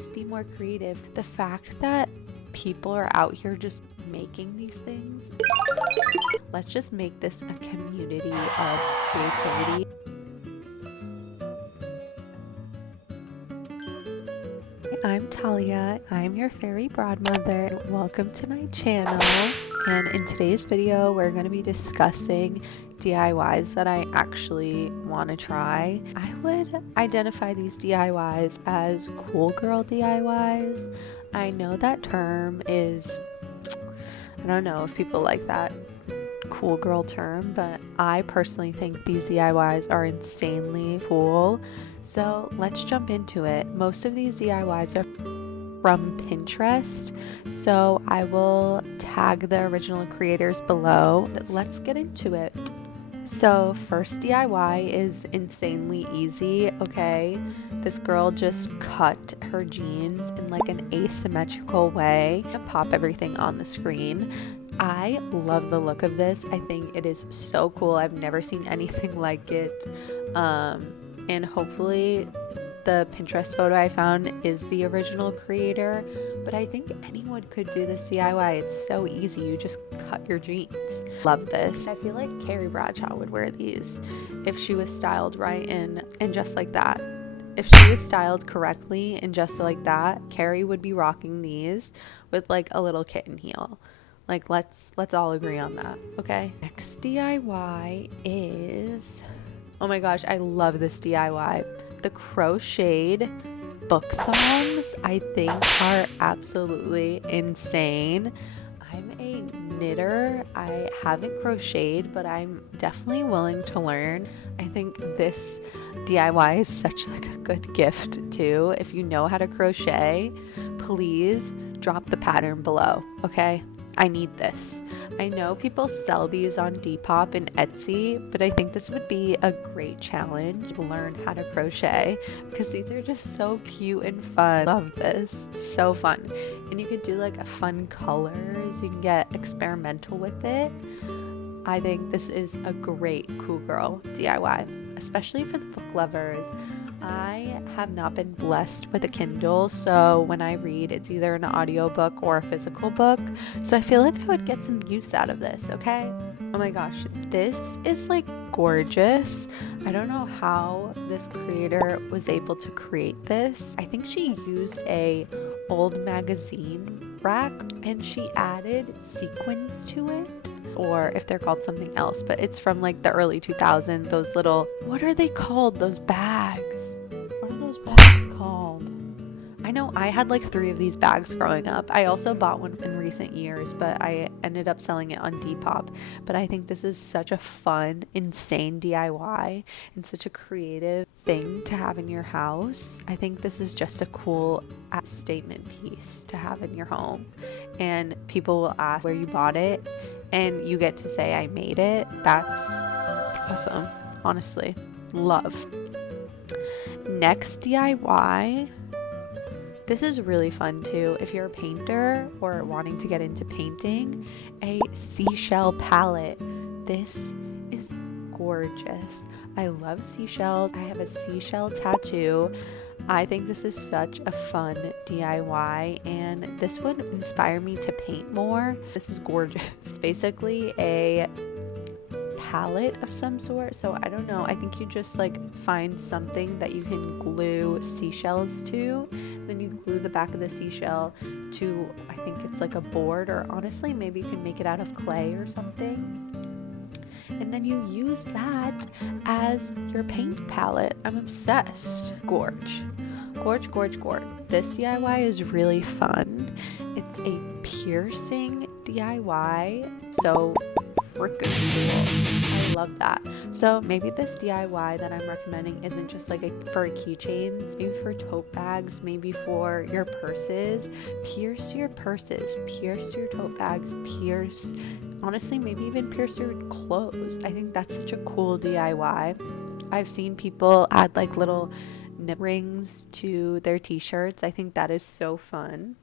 always be more creative. The fact that people are out here just making these things, let's just make this a community of creativity. I'm Talia. I'm your fairy godmother. Welcome to my channel. And in today's video, we're going to be discussing DIYs that I actually want to try. I would identify these DIYs as cool girl DIYs. I know that term is, I don't know if people like that cool girl term, but I personally think these DIYs are insanely cool. So let's jump into it. Most of these DIYs are from Pinterest, so I will tag the original creators below. Let's get into it. So first DIY is insanely easy, okay? This girl just cut her jeans in like an asymmetrical way. I'm gonna pop everything on the screen. I love the look of this. I think it is so cool. I've never seen anything like it. And hopefully the Pinterest photo I found is the original creator, but I think anyone could do this DIY. It's so easy. You just cut your jeans. Love this. I feel like Carrie Bradshaw would wear these if she was styled right and just like that. If she was styled correctly and just like that, Carrie would be rocking these with like a little kitten heel. Like let's all agree on that, okay? Next DIY is, oh my gosh, I love this DIY. The crocheted book thongs, I think, are absolutely insane. I'm a knitter. I haven't crocheted, but I'm definitely willing to learn. I think this DIY is such like a good gift too. If you know how to crochet, please drop the pattern below, okay? I need this. I know people sell these on Depop and Etsy, but I think this would be a great challenge to learn how to crochet because these are just so cute and fun. Love this. So fun. And you could do like a fun colors. You can get experimental with it. I think this is a great cool girl DIY, especially for the book lovers. I have not been blessed with a Kindle, so when I read, it's either an audiobook or a physical book. So I feel like I would get some use out of this, okay? Oh my gosh, this is like gorgeous. I don't know how this creator was able to create this. I think she used a old magazine rack and she added sequins to it. Or if they're called something else, but it's from like the early 2000s, those little, what are they called? Those bags. What are those bags called? I know I had like 3 of these bags growing up. I also bought one in recent years, but I ended up selling it on Depop. But I think this is such a fun, insane DIY and such a creative thing to have in your house. I think this is just a cool statement piece to have in your home. And people will ask where you bought it. And you get to say, I made it. That's awesome. Honestly, love. Next DIY. This is really fun too. If you're a painter or wanting to get into painting, a seashell palette. This is gorgeous. I love seashells. I have a seashell tattoo. I think this is such a fun DIY and this would inspire me to paint more. This is gorgeous. It's basically a palette of some sort. So I don't know. I think you just like find something that you can glue seashells to. Then you glue the back of the seashell to, I think it's like a board, or honestly, maybe you can make it out of clay or something. And then you use that as your paint palette. I'm obsessed. Gorge. This DIY is really fun. It's a piercing DIY. So freaking cool. I love that. So maybe this DIY that I'm recommending isn't just like for keychains, maybe for tote bags, maybe for your purses. Pierce your purses, pierce your tote bags, pierce, honestly, maybe even pierce your clothes. I think that's such a cool DIY. I've seen people add like little nip rings to their t-shirts. I think that is so fun.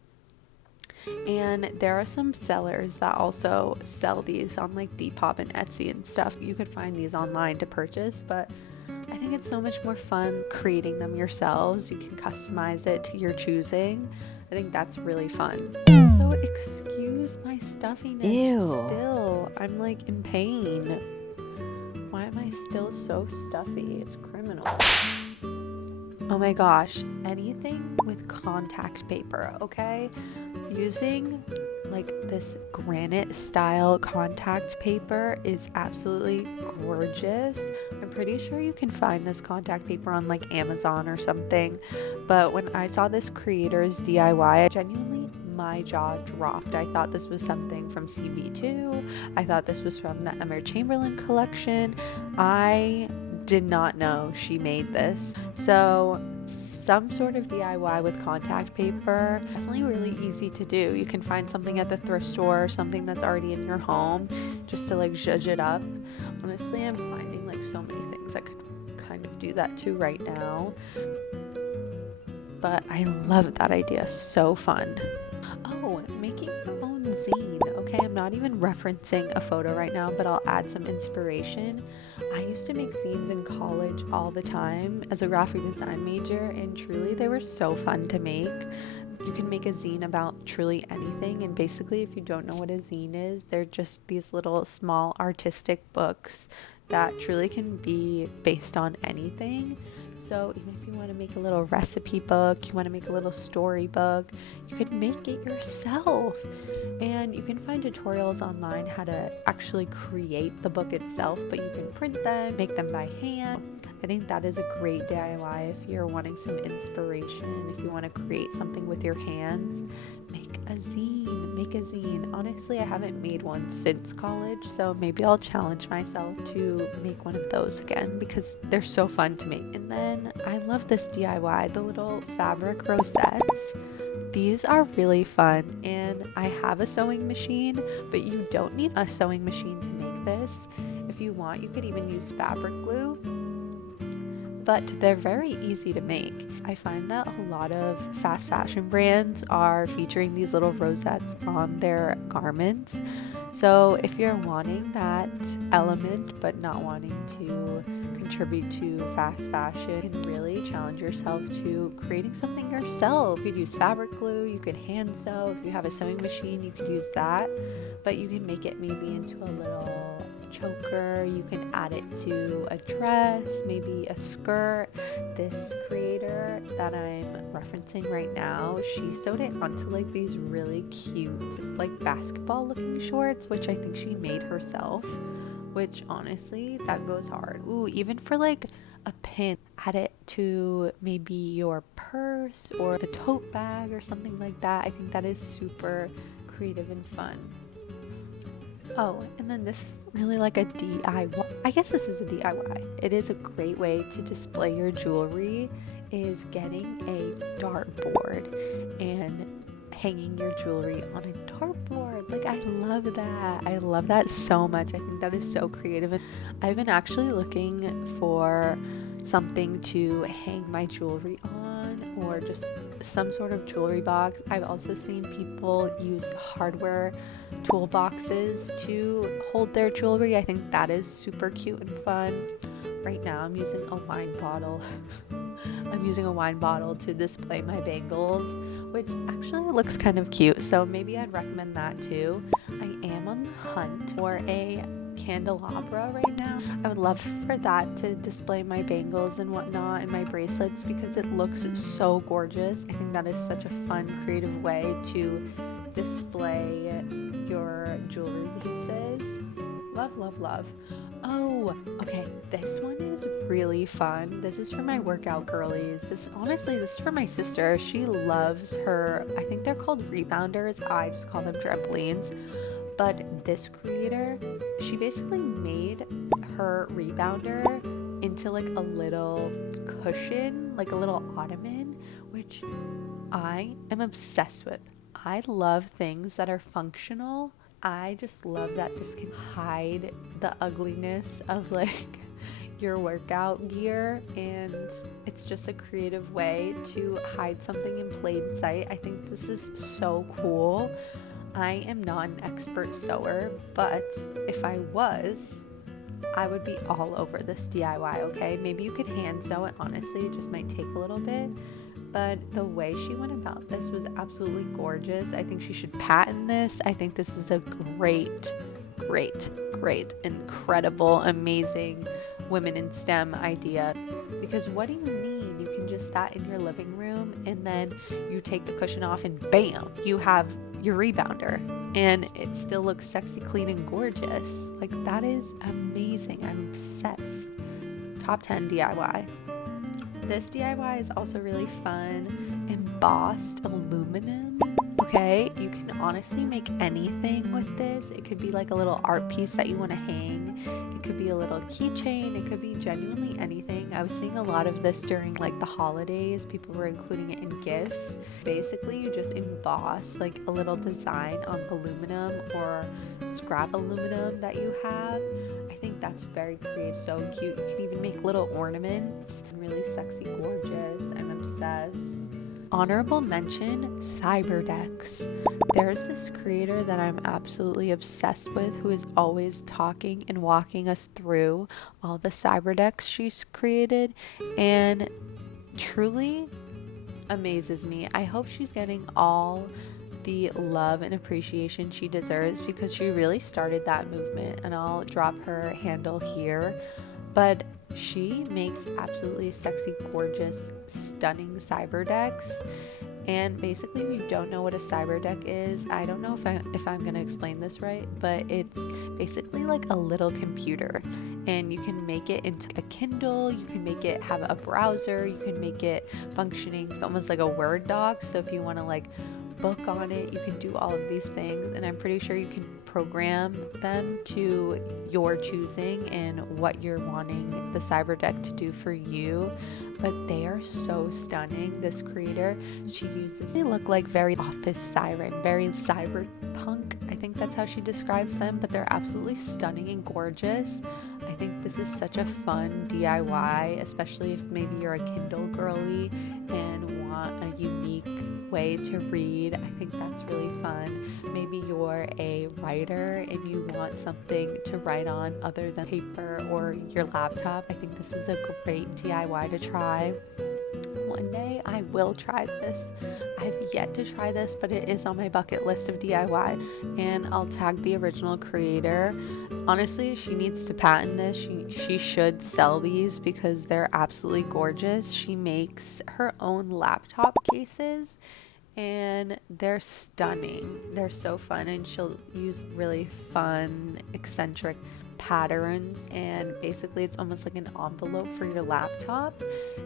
And there are some sellers that also sell these on like Depop and Etsy and stuff. You could find these online to purchase, but I think it's so much more fun creating them yourselves. You can customize it to your choosing. I think that's really fun. So excuse my stuffiness. Ew. Still, I'm like in pain. Why am I still so stuffy? It's criminal. Oh my gosh, anything with contact paper, okay? Using like this granite style contact paper is absolutely gorgeous. I'm pretty sure you can find this contact paper on like Amazon or something. But when I saw this creator's DIY, genuinely my jaw dropped. I thought this was something from CB2. I thought this was from the Emma Chamberlain collection. I did not know she made this. So some sort of DIY with contact paper, definitely really easy to do. You can find something at the thrift store or something that's already in your home just to like zhuzh it up. Honestly, I'm finding like so many things I could kind of do that too right now. But I love that idea, so fun. Oh, making your own zine. Okay, I'm not even referencing a photo right now, but I'll add some inspiration. I used to make zines in college all the time as a graphic design major, and truly they were so fun to make. You can make a zine about truly anything, and basically if you don't know what a zine is, they're just these little small artistic books that truly can be based on anything. So even if you want to make a little recipe book, you want to make a little storybook, you could make it yourself. And you can find tutorials online how to actually create the book itself, but you can print them, make them by hand. I think that is a great DIY if you're wanting some inspiration, if you want to create something with your hands. Make a zine. Honestly, I haven't made one since college, so maybe I'll challenge myself to make one of those again because they're so fun to make. And then I love this DIY, the little fabric rosettes. These are really fun, and I have a sewing machine, but you don't need a sewing machine to make this. If you want, you could even use fabric glue, but they're very easy to make. I find that a lot of fast fashion brands are featuring these little rosettes on their garments. So if you're wanting that element but not wanting to contribute to fast fashion, you can really challenge yourself to creating something yourself. You could use fabric glue, you could hand sew. If you have a sewing machine, you could use that, but you can make it maybe into a little choker. You can add it to a dress, maybe a skirt. This creator that I'm referencing right now, she sewed it onto like these really cute like basketball looking shorts, which I think she made herself, which honestly that goes hard. Ooh, even for like a pin, add it to maybe your purse or a tote bag or something like that. I think that is super creative and fun. Oh, and then this is really like a DIY. I guess this is a DIY. It is a great way to display your jewelry, is getting a dartboard and hanging your jewelry on a dartboard. Like, I love that. I love that so much. I think that is so creative. And I've been actually looking for something to hang my jewelry on, or just some sort of jewelry box. I've also seen people use hardware toolboxes to hold their jewelry. I think that is super cute and fun. Right now I'm using a wine bottle. I'm using a wine bottle to display my bangles, which actually looks kind of cute, so maybe I'd recommend that too. I am on the hunt for a candelabra right now. I would love for that to display my bangles and whatnot and my bracelets because it looks so gorgeous. I think that is such a fun, creative way to display your jewelry pieces. Love. Oh, okay, this one is really fun. This is for my workout girlies. This is for my sister. She loves her, I think they're called rebounders. I just call them trampolines. But this creator, she basically made her rebounder into like a little cushion, like a little ottoman, which I am obsessed with. I love things that are functional. I just love that this can hide the ugliness of like your workout gear, and it's just a creative way to hide something in plain sight. I think this is so cool. I am not an expert sewer, but if I was, I would be all over this DIY, okay? Maybe you could hand sew it, honestly, it just might take a little bit. But the way she went about this was absolutely gorgeous. I think she should patent this. I think this is a great, incredible, amazing women in STEM idea. Because what do you need? You can just sat in your living room and then you take the cushion off and bam, you have your rebounder. And it still looks sexy, clean, and gorgeous. Like, that is amazing. I'm obsessed. Top 10 DIY. This DIY is also really fun. Embossed aluminum. Okay, you can honestly make anything with this. It could be like a little art piece that you want to hang. It could be a little keychain. It could be genuinely anything. I was seeing a lot of this during like the holidays. People were including it in gifts. Basically, you just emboss like a little design on aluminum or scrap aluminum that you have. I think that's very creative, so cute. You can even make little ornaments. Really sexy, gorgeous. I'm obsessed. Honorable mention, Cyberdecks. There's this creator that I'm absolutely obsessed with who is always talking and walking us through all the Cyberdecks she's created, and truly amazes me. I hope she's getting all the love and appreciation she deserves, because she really started that movement, and I'll drop her handle here. But she makes absolutely sexy, gorgeous, stunning Cyberdecks. And basically, if you don't know what a Cyberdeck is, I don't know if I'm going to explain this right, but it's basically like a little computer. And you can make it into a Kindle, you can make it have a browser, you can make it functioning almost like a Word doc. So if you want to like book on it, you can do all of these things, and I'm pretty sure you can program them to your choosing and what you're wanting the Cyberdeck to do for you. But they are so stunning. This creator, she uses, they look like very office siren, very cyberpunk. I think that's how she describes them, but they're absolutely stunning and gorgeous. I think this is such a fun DIY, especially if maybe you're a Kindle girly and want a unique way to read. I think that's really fun. Maybe you're a writer and you want something to write on other than paper or your laptop. I think this is a great DIY to try. One day I will try this. I've yet to try this, but it is on my bucket list of DIY, and I'll tag the original creator. Honestly, she needs to patent this. She should sell these because they're absolutely gorgeous. She makes her own laptop cases and they're stunning. They're so fun, and she'll use really fun, eccentric patterns, and basically it's almost like an envelope for your laptop,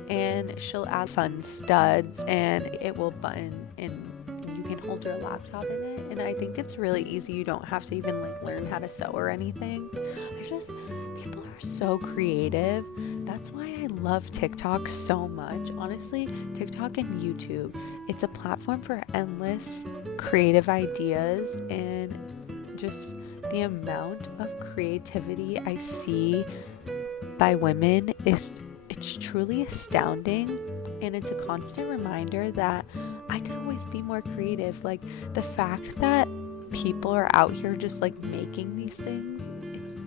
and she'll add fun studs and it will button and you can hold your laptop in it. And I think it's really easy. You don't have to even like learn how to sew or anything. People are so creative. That's why I love TikTok so much. Honestly, TikTok and YouTube, it's a platform for endless creative ideas, and just the amount of creativity I see by women it's truly astounding. And it's a constant reminder that I could always be more creative. Like, the fact that people are out here just like making these things,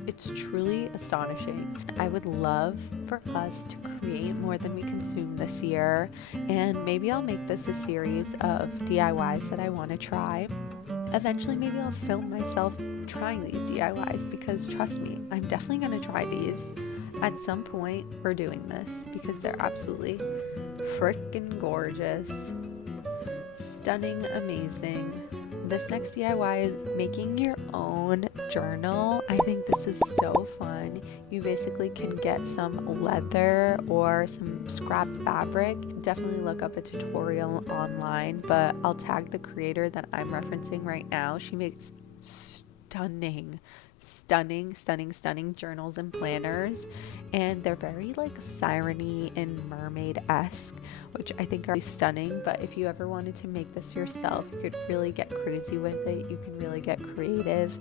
it's truly astonishing. I would love for us to create more than we consume this year, and maybe I'll make this a series of DIYs that I want to try. Eventually, maybe I'll film myself trying these DIYs, because trust me, I'm definitely going to try these. At some point, we're doing this because they're absolutely freaking gorgeous, stunning, amazing. This next DIY is making your own journal. I think this is so fun. You basically can get some leather or some scrap fabric. Definitely look up a tutorial online, but I'll tag the creator that I'm referencing right now. She makes stunning journals and planners, and they're very like siren-y and mermaid-esque, which I think are stunning. But if you ever wanted to make this yourself, you could really get crazy with it. You can really get creative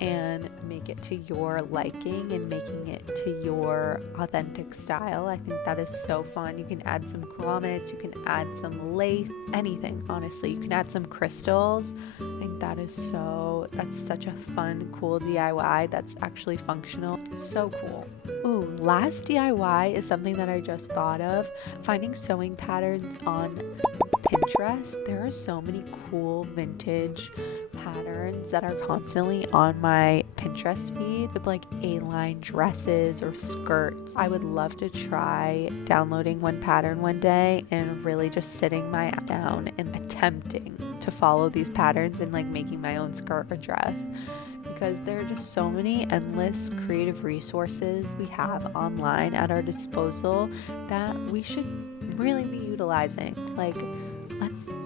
and make it to your liking and making it to your authentic style. I think that is so fun. You can add some grommets, you can add some lace, anything, honestly. You can add some crystals. I think that's such a fun, cool DIY that's actually functional. So cool. Ooh, last DIY is something that I just thought of. Finding sewing patterns on Pinterest. There are so many cool vintage patterns that are constantly on my Pinterest feed with like A-line dresses or skirts. I would love to try downloading one pattern one day and really just sitting my ass down and attempting to follow these patterns and like making my own skirt or dress, because there are just so many endless creative resources we have online at our disposal that we should really be utilizing. Like,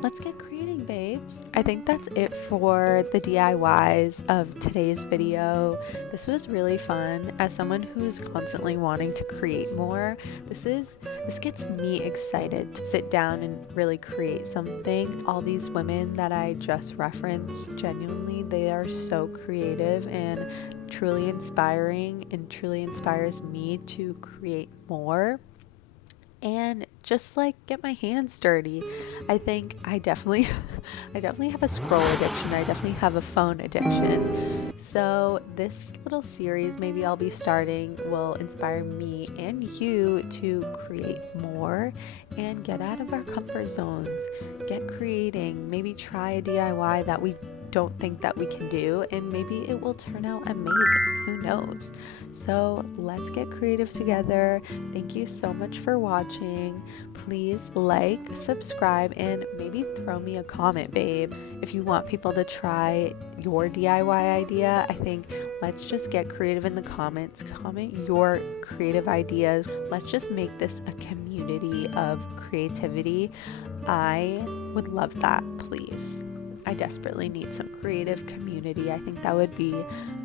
let's get creating, babes. I think that's it for the DIYs of today's video. This was really fun. As someone who's constantly wanting to create more, this gets me excited to sit down and really create something. All these women that I just referenced, genuinely, they are so creative and truly inspiring, and truly inspires me to create more and just like get my hands dirty. I think I definitely have a scroll addiction. I definitely have a phone addiction. So this little series maybe I'll be starting will inspire me and you to create more and get out of our comfort zones, get creating, maybe try a DIY that we don't think that we can do, and maybe it will turn out amazing. Who knows? So let's get creative together. Thank you so much for watching. Please like, subscribe, and maybe throw me a comment, babe. If you want people to try your DIY idea, I think let's just get creative in the comments. Comment your creative ideas. Let's just make this a community of creativity. I would love that, please. I desperately need some creative community. I think that would be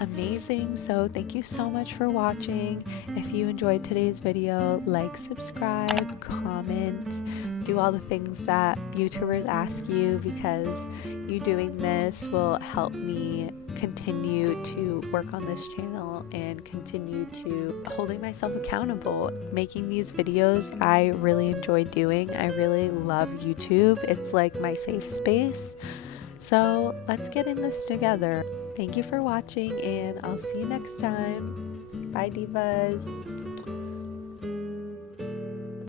amazing. So thank you so much for watching. If you enjoyed today's video, like, subscribe, comment, do all the things that YouTubers ask you, because you doing this will help me continue to work on this channel and continue to holding myself accountable. Making these videos I really enjoy doing. I really love YouTube. It's like my safe space. So let's get in this together. Thank you for watching, and I'll see you next time. Bye, divas.